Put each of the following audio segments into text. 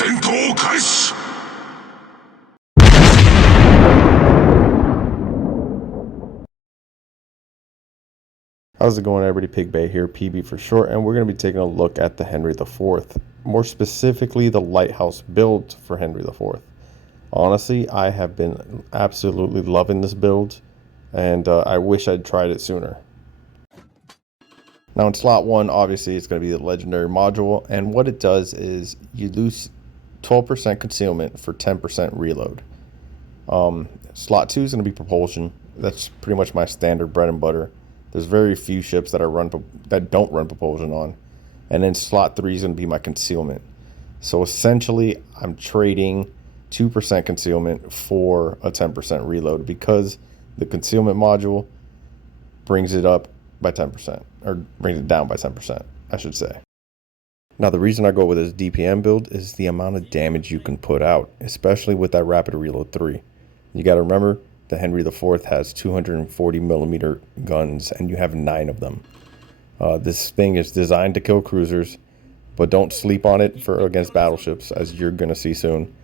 戦闘開始。 How's it going, everybody? PigBay here, PB for short, and we're going to be taking a look at the Henri IV, more specifically the Lighthouse build for Henri IV. Honestly, I have been absolutely loving this build, and I wish I'd tried it sooner. Now in slot 1, obviously it's going to be the legendary module, and what it does is you lose 12% concealment for 10% reload. Slot 2 is going to be propulsion. That's pretty much my standard bread and butter. There's very few ships that don't run propulsion on. And then slot 3 is going to be my concealment. So essentially, I'm trading 2% concealment for a 10% reload because the concealment module brings it up by 10%, or brings it down by 10%, I should say. Now, the reason I go with this DPM build is the amount of damage you can put out, especially with that rapid reload 3. You got to remember, the Henri IV has 240mm guns, and you have 9 of them. This thing is designed to kill cruisers, but don't sleep on it against battleships, as you're going to see soon.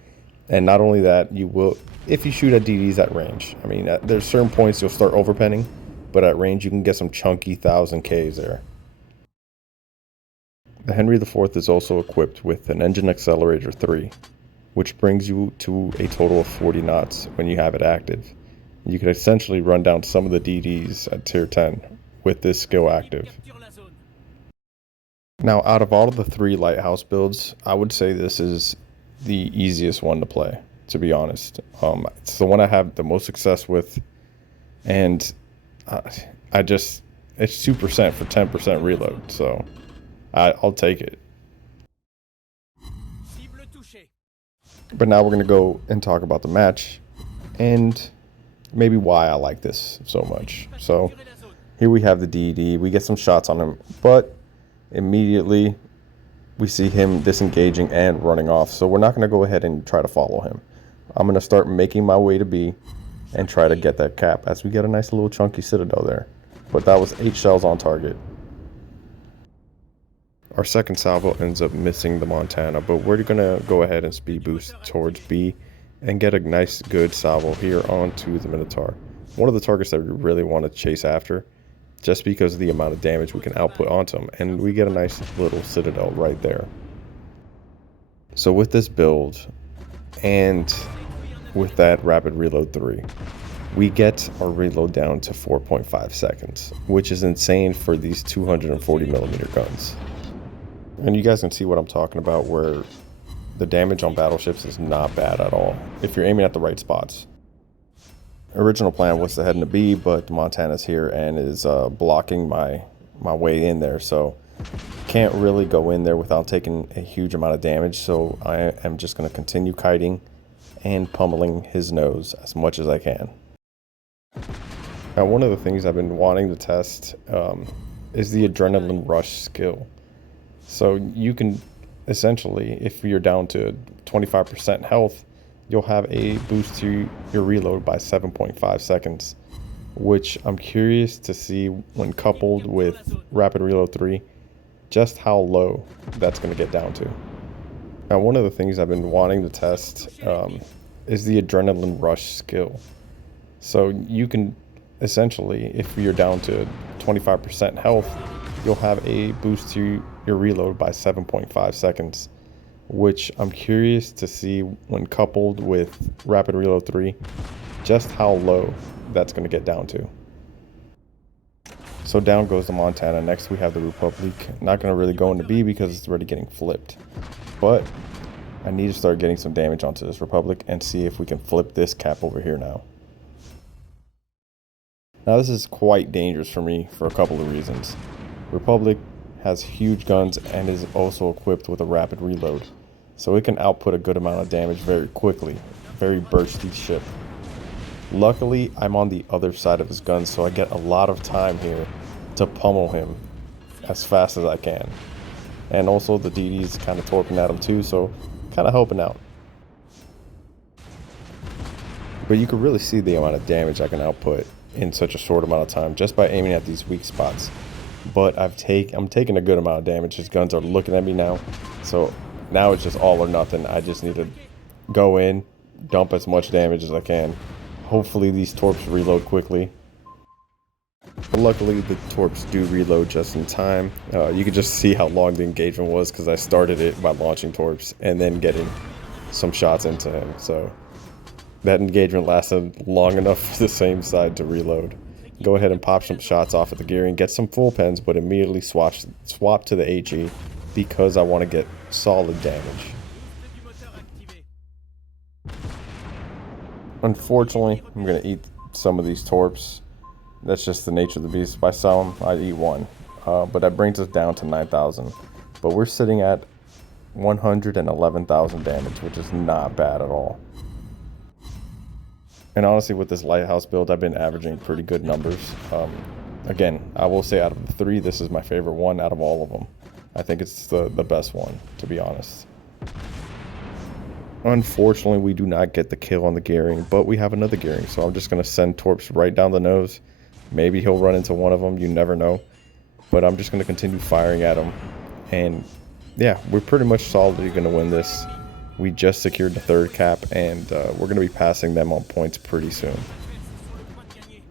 And not only that, you will, if you shoot at DDs at range. I mean, there's certain points you'll start overpenning, but at range you can get some chunky 1000Ks there. The Henri IV is also equipped with an engine accelerator 3, which brings you to a total of 40 knots when you have it active. You can essentially run down some of the DDs at tier 10 with this skill active. Now, out of all of the 3 Lighthouse builds, I would say this is the easiest one to play, to be honest. It's the one I have the most success with, and it's 2% for 10% reload, so I'll take it. But now we're going to go and talk about the match, and maybe why I like this so much. So here we have the DD. We get some shots on him, but immediately we see him disengaging and running off. So we're not going to go ahead and try to follow him. I'm going to start making my way to B and try to get that cap as we get a nice little chunky citadel there. But that was 8 shells on target. Our second salvo ends up missing the Montana, but we're going to go ahead and speed boost towards B and get a nice good salvo here onto the Minotaur. One of the targets that we really want to chase after, just because of the amount of damage we can output onto him, and we get a nice little citadel right there. So with this build, and with that rapid reload 3, we get our reload down to 4.5 seconds, which is insane for these 240mm guns. And you guys can see what I'm talking about, where the damage on battleships is not bad at all if you're aiming at the right spots. Original plan was to head into B, but the Montana's here and is blocking my way in there, so can't really go in there without taking a huge amount of damage. So I am just going to continue kiting and pummeling his nose as much as I can. Now, one of the things I've been wanting to test is the adrenaline rush skill. So you can essentially, if you're down to 25% health, you'll have a boost to your reload by 7.5 seconds, which I'm curious to see when coupled with rapid reload 3, just how low that's going to get down to. Now, one of the things I've been wanting to test is the adrenaline rush skill. So you can essentially, if you're down to 25% health, you'll have a boost to your reload by 7.5 seconds, which I'm curious to see when coupled with rapid reload 3, just how low that's going to get down to. So down goes the Montana. Next we have the Republic. Not going to really go into B because it's already getting flipped, but I need to start getting some damage onto this Republic and see if we can flip this cap over here now. Now this is quite dangerous for me for a couple of reasons. Republic has huge guns and is also equipped with a rapid reload, so it can output a good amount of damage very quickly. Very bursty ship. Luckily, I'm on the other side of his guns, so I get a lot of time here to pummel him as fast as I can. And also the DD's kind of torping at him too, so kind of helping out. But you can really see the amount of damage I can output in such a short amount of time just by aiming at these weak spots. But I'm taking a good amount of damage. His guns are looking at me now, so Now it's just all or nothing. I just need to go in, dump as much damage as I can. Hopefully these torps reload quickly. But luckily the torps do reload just in time. You can just see how long the engagement was because I started it by launching torps and then getting some shots into him. So that engagement lasted long enough for the same side to reload. Go ahead and pop some shots off at the gearing, get some full pens, but immediately swap to the HE because I want to get solid damage. Unfortunately, I'm going to eat some of these torps. That's just the nature of the beast. If I sell them, I eat one. But that brings us down to 9,000. But we're sitting at 111,000 damage, which is not bad at all. And honestly, with this Lighthouse build, I've been averaging pretty good numbers. Again, I will say out of the three, this is my favorite one out of all of them. I think it's the best one, to be honest. Unfortunately, we do not get the kill on the gearing, but we have another gearing, so I'm just going to send torps right down the nose. Maybe he'll run into one of them, you never know. But I'm just going to continue firing at him. And yeah, we're pretty much solidly going to win this. We just secured the third cap, and we're going to be passing them on points pretty soon.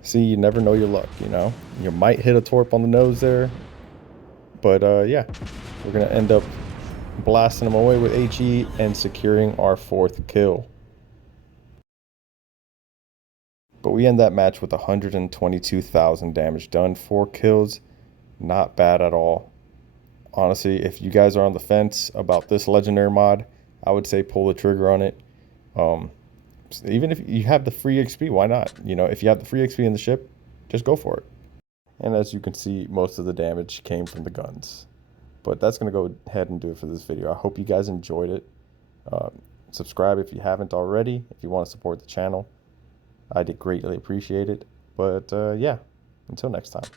See, you never know your luck, you know? You might hit a torp on the nose there. But yeah, we're going to end up blasting them away with HE and securing our fourth kill. But we end that match with 122,000 damage done. 4 kills, not bad at all. Honestly, if you guys are on the fence about this legendary mod, I would say pull the trigger on it. Even if you have the free XP, why not? You know, if you have the free XP in the ship, just go for it. And as you can see, most of the damage came from the guns. But that's going to go ahead and do it for this video. I hope you guys enjoyed it. Subscribe if you haven't already, if you want to support the channel. I did greatly appreciate it. But yeah, until next time.